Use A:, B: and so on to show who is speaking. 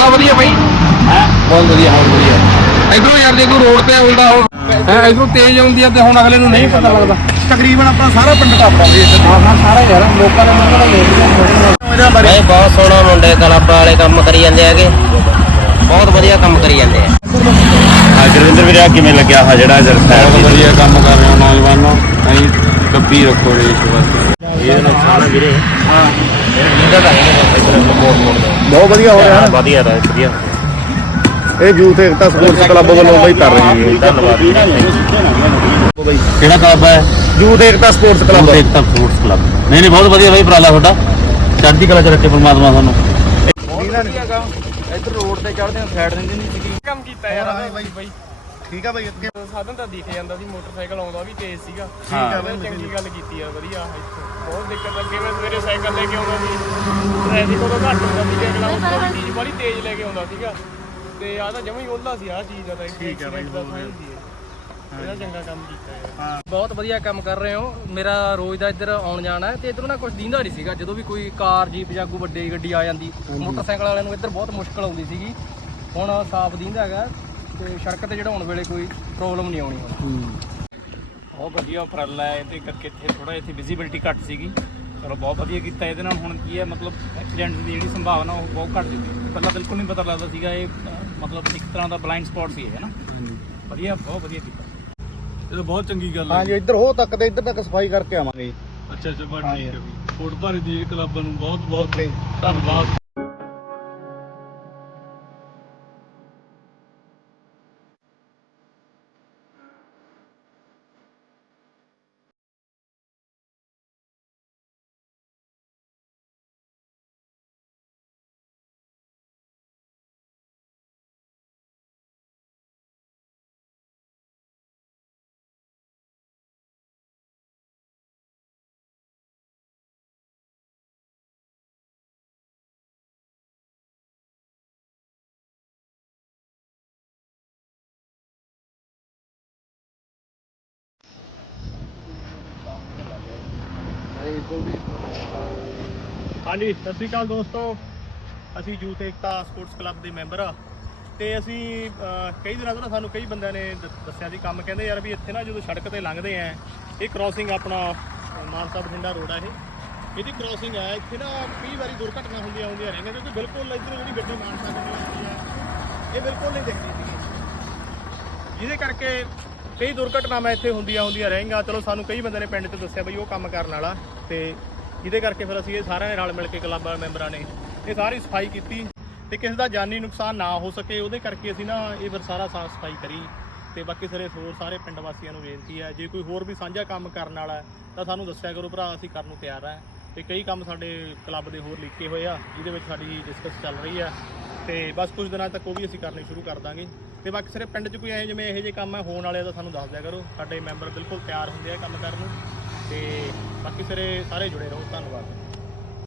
A: ਬੜਾ ਵਧੀਆ ਬਾਈ। ਬਹੁਤ ਵਧੀਆ ਬਹੁਤ ਵਧੀਆ। ਇਧਰੋਂ ਯਾਰ ਜੇ ਕੋਈ ਰੋਡ ਤੇ ਆਉਂਦਾ ਹੁਣ ਹੈ? ਇਧਰੋਂ ਤੇਜ਼ ਆਉਂਦੀ ਆ ਤੇ ਹੁਣ ਅਗਲੇ ਨੂੰ ਨਹੀਂ ਪਤਾ ਲੱਗਦਾ।
B: ਤਕਰੀਬਨ ਆਪਣਾ ਸਾਰਾ ਪਿੰਡ ਟੱਪਦਾ ਜੀ
A: ਆਪਣਾ ਸਾਰਾ ਯਾਰ ਲੋਕਾਂ ਵੇਖਦਾ
B: ਇਹਦਾ ਬਾਰੇ
C: ਨਹੀਂ ਬਹੁਤ ਸੋਹਣਾ ਮੁੰਡੇ ਕਲੱਬ ਵਾਲੇ ਕੰਮ ਕਰੀ ਜਾਂਦੇ ਹੈਗੇ। ਬਹੁਤ ਵਧੀਆ ਕੰਮ ਕਰੀ ਜਾਂਦੇ ਆ।
D: ਹਾਂ ਗੁਰਵਿੰਦਰ ਵੀਰੇ ਕਿਵੇਂ ਲੱਗਿਆ? ਹਾ ਜਿਹੜਾ ਜਰਸਾ
A: ਬਹੁਤ ਵਧੀਆ ਕੰਮ ਕਰ ਰਹੇ ਹੋ ਨੌਜਵਾਨੋ। ਅਸੀਂ ਕੱਪੀ ਰੱਖੋ ਰੇਸ ਬਸ
D: ਇਹ ਨੁਕਸਾਨ ਹੈ
B: ਬਹੁਤ ਵਧੀਆ ਹੋ ਰਿਹਾ
D: ਵਧੀਆ ਦਾ ਵਧੀਆ।
B: ਇਹ ਯੂਥ ਏਕਤਾ ਸਪੋਰਟਸ ਕਲੱਬ ਵੱਲੋਂ ਬਈ ਕਰ ਰਹੇ ਜੀ
D: ਧੰਨਵਾਦ।
E: ਕਿਹੜਾ ਕਲੱਬ ਹੈ?
B: Youth Ekta sports club
E: Ekta club ਨਹੀਂ ਨਹੀਂ ਬਹੁਤ ਵਧੀਆ ਬਾਈ ਉਪਰਾਲਾ ਤੁਹਾਡਾ। ਚੜ੍ਹਦੀ ਕਲਾ ਚ ਰੱਖੇ ਪਰਮਾਤਮਾ ਤੁਹਾਨੂੰ।
A: ਇਧਰ ਰੋਡ ਤੇ ਚੜਦੇ ਹਾਂ ਸਾਈਡ ਦਿੰਦੇ ਨਹੀਂ ਸੀਗੀ। ਕੰਮ ਕੀਤਾ ਯਾਰ। ਬਾਈ ਬਾਈ।
B: ਠੀਕ ਆ ਬਈ ਅੱਗੇ
A: ਸਾਧਨ ਤਾਂ ਦਿਖ ਜਾਂਦਾ ਸੀ ਮੋਟਰਸਾਈਕਲ ਆਉਂਦਾ ਵੀ ਤੇਜ਼ ਸੀਗਾ।
B: ਠੀਕ ਆ
A: ਬਈ ਚੰਗੀ ਗੱਲ ਕੀਤੀ ਆ ਵਧੀਆ ਇੱਥੇ। ਬਹੁਤ ਦਿੱਕਤ ਅੱਗੇ ਮੈਂ ਸਵੇਰੇ ਸਾਈਕਲ ਲੈ ਕੇ ਆਉਂਦਾ ਸੀ। ਟ੍ਰੈਫਿਕ ਉਦੋਂ ਘੱਟ ਹੁੰਦਾ ਸੀ ਅਗਲਾ ਕੋਈ ਚੀਜ਼ ਬੜੀ ਤੇਜ਼ ਲੈ ਕੇ ਆਉਂਦਾ ਸੀਗਾ। ਤੇ ਆ ਤਾਂ ਜਮਾ ਹੀ ਉਹਲਾ ਸੀ ਆ ਚੀਜ਼ ਦਾ ਤਾਂ ਠੀਕ ਹੈ ਬਾਈ ਇਹਦਾ ਚੰਗਾ ਕੰਮ ਕੀਤਾ ਹੈ। ਬਹੁਤ ਵਧੀਆ ਕੰਮ ਕਰ ਰਹੇ ਹੋ। ਮੇਰਾ ਰੋਜ਼ ਦਾ ਇੱਧਰ ਆਉਣ ਜਾਣਾ ਤੇ ਇੱਧਰੋਂ ਨਾ ਕੁਝ ਦੀਂਦਾ ਨਹੀਂ ਸੀਗਾ। ਜਦੋਂ ਵੀ ਕੋਈ ਕਾਰ ਜੀਪ ਜਾਂ ਕੋਈ ਵੱਡੀ ਗੱਡੀ ਆ ਜਾਂਦੀ ਮੋਟਰਸਾਈਕਲ ਵਾਲਿਆਂ ਨੂੰ ਇੱਧਰ ਬਹੁਤ ਮੁਸ਼ਕਲ ਆਉਂਦੀ ਸੀਗੀ। ਹੁਣ ਸਾਫ਼ ਦੀਂਦਾ ਹੈਗਾ। ਤੇ ਸੜਕ ਤੇ ਚੜਾਉਣ ਵੇਲੇ ਕੋਈ ਪ੍ਰੋਬਲਮ ਨਹੀਂ ਆਉਣੀ ਹੁਣ।
F: ਬਹੁਤ ਵਧੀਆ ਉਪਰਾਲਾ ਹੈ ਇਹਦੇ ਕਰਕੇ ਇੱਥੇ ਥੋੜਾ ਇੱਥੇ ਵਿਜ਼ਿਬਿਲਟੀ ਘੱਟ ਸੀਗੀ। ਚਲੋ ਬਹੁਤ ਵਧੀਆ ਕੀਤਾ ਇਹਦੇ ਨਾਲ। ਹੁਣ ਕੀ ਹੈ ਮਤਲਬ ਐਕਸੀਡੈਂਟ ਦੀ ਜਿਹੜੀ ਸੰਭਾਵਨਾ ਉਹ ਬਹੁਤ ਘੱਟ ਚੁੱਕੀ ਪਹਿਲਾਂ ਬਿਲਕੁਲ ਨਹੀਂ ਪਤਾ ਲੱਗਦਾ ਸੀਗਾ ਇਹ ਮਤਲਬ ਇੱਕ ਤਰ੍ਹਾਂ ਦਾ ਬਲਾਈਂਡ ਸਪੌਟ ਸੀ ਇਹ ਹੈ ਨਾ? ਵਧੀਆ ਬਹੁਤ ਵਧੀਆ ਕੀਤਾ।
E: ਇਹ ਤਾਂ ਬਹੁਤ ਚੰਗੀ ਗੱਲ
B: ਹਾਂਜੀ ਇੱਧਰ ਹੋ ਤੱਕ ਤੇ ਇੱਧਰ ਤੱਕ ਸਫ਼ਾਈ ਕਰਕੇ ਆਵਾਂਗੇ।
E: ਅੱਛਾ ਅੱਛਾ ਬਾ ਠੀਕ ਹੈ ਵੀ। ਫੋਟ ਭਾਰੀ ਦੀ ਕਲੱਬਾਂ ਨੂੰ ਬਹੁਤ ਬਹੁਤ ਧੰਨਵਾਦ।
F: ਹਾਂਜੀ, ਸਤਿ ਸ਼੍ਰੀ ਅਕਾਲ ਦੋਸਤੋ। ਅਸੀਂ ਯੂਥ ਏਕਤਾ ਸਪੋਰਟਸ ਕਲੱਬ ਦੇ ਮੈਂਬਰ ਆ। ਤੇ ਅਸੀਂ ਕਈ ਦਿਨਾਂ ਤੋਂ ਨਾ ਸਾਨੂੰ ਕਈ ਬੰਦਿਆਂ ਨੇ ਦੱਸਿਆ ਸੀ ਕੰਮ, ਕਹਿੰਦੇ ਯਾਰ ਵੀ ਇੱਥੇ ਨਾ ਜਦੋਂ ਸੜਕ ਤੇ ਲੰਘਦੇ ਆ, ਇਹ ਕ੍ਰਾਸਿੰਗ ਆਪਣਾ ਮਾਨਸਾ ਬਠਿੰਡਾ ਰੋਡ ਆ ਇਹ। ਇਹਦੀ ਕ੍ਰਾਸਿੰਗ ਆ, ਇੱਥੇ ਨਾ ਕਈ ਵਾਰੀ ਦੁਰਘਟਨਾ ਹੁੰਦੀਆਂ ਹੁੰਦੀਆਂ ਰਹਿੰਦੀਆਂ, ਕਿਉਂਕਿ ਬਿਲਕੁਲ ਇੱਧਰੋਂ ਜਿਹੜੀ ਗੱਡੀ ਮਾਨਸਾ ਗੱਡੀ ਆਉਂਦੀ ਆ, ਇਹ ਬਿਲਕੁਲ ਨਹੀਂ ਦਿਖਦੀ ਸੀਗੀ। ਜਿਹਦੇ ਕਰਕੇ ਕਈ ਦੁਰਘਟਨਾਵਾਂ ਇੱਥੇ ਹੁੰਦੀਆਂ ਹੁੰਦੀਆਂ ਰਹਿਣਗੀਆਂ ਚਲੋ, ਸਾਨੂੰ ਕਈ ਬੰਦੇ ਨੇ ਪਿੰਡ 'ਚ ਦੱਸਿਆ ਬਈ ਉਹ ਕੰਮ ਕਰਨ ਵਾਲਾ ਤੇ ਜਿਹਦੇ ਕਰਕੇ ਫਿਰ ਅਸੀਂ ਇਹ ਸਾਰਿਆਂ ਨੇ ਰਲ ਮਿਲ ਕੇ ਕਲੱਬ ਮੈਂਬਰਾਂ ਨੇ ਇਹ ਸਾਰੀ ਸਫ਼ਾਈ ਕੀਤੀ ਤੇ ਕਿਸੇ ਦਾ ਜਾਨੀ ਨੁਕਸਾਨ ਨਾ ਹੋ ਸਕੇ, ਉਹਦੇ ਕਰਕੇ ਅਸੀਂ ਨਾ ਇਹ ਫਿਰ ਸਾਰਾ ਸਾਫ਼ ਸਫ਼ਾਈ ਕਰੀ ਤੇ ਬਾਕੀ ਸਾਰੇ ਹੋਰ ਸਾਰੇ ਪਿੰਡ ਵਾਸੀਆਂ ਨੂੰ ਬੇਨਤੀ ਹੈ, ਜੇ ਕੋਈ ਹੋਰ ਵੀ ਸਾਂਝਾ ਕੰਮ ਕਰਨ ਵਾਲਾ ਤਾਂ ਸਾਨੂੰ ਦੱਸਿਆ ਕਰੋ ਭਰਾ, ਅਸੀਂ ਕਰਨ ਨੂੰ ਤਿਆਰ ਹਾਂ ਤੇ ਕਈ ਕੰਮ ਸਾਡੇ ਕਲੱਬ ਦੇ ਹੋਰ ਲਿਖੇ ਹੋਏ ਆ, ਜਿਹਦੇ ਵਿੱਚ ਸਾਡੀ ਡਿਸਕਸ ਚੱਲ ਰਹੀ ਆ। ਤੇ ਬਸ ਕੁਝ ਦਿਨਾਂ ਤੱਕ ਉਹ ਵੀ ਅਸੀਂ ਕਰਨੇ ਸ਼ੁਰੂ ਕਰ ਦਾਂਗੇ। ਤੇ ਬਾਕੀ ਸਾਰੇ ਪਿੰਡ 'ਚ ਕੋਈ ਐ ਜਿਵੇਂ ਇਹੋ ਜਿਹੇ ਕੰਮ ਹੈ, ਹੋਣ ਵਾਲੇ ਆ ਤਾਂ ਸਾਨੂੰ ਦੱਸ ਦਿਆ ਕਰੋ। ਸਾਡੇ ਮੈਂਬਰ ਬਿਲਕੁਲ ਤਿਆਰ ਹੁੰਦੇ ਆ ਕੰਮ ਕਰਨ ਨੂੰ। ਤੇ ਬਾਕੀ ਸਾਰੇ ਸਾਰੇ ਜੁੜੇ ਰਹੋ। ਧੰਨਵਾਦ।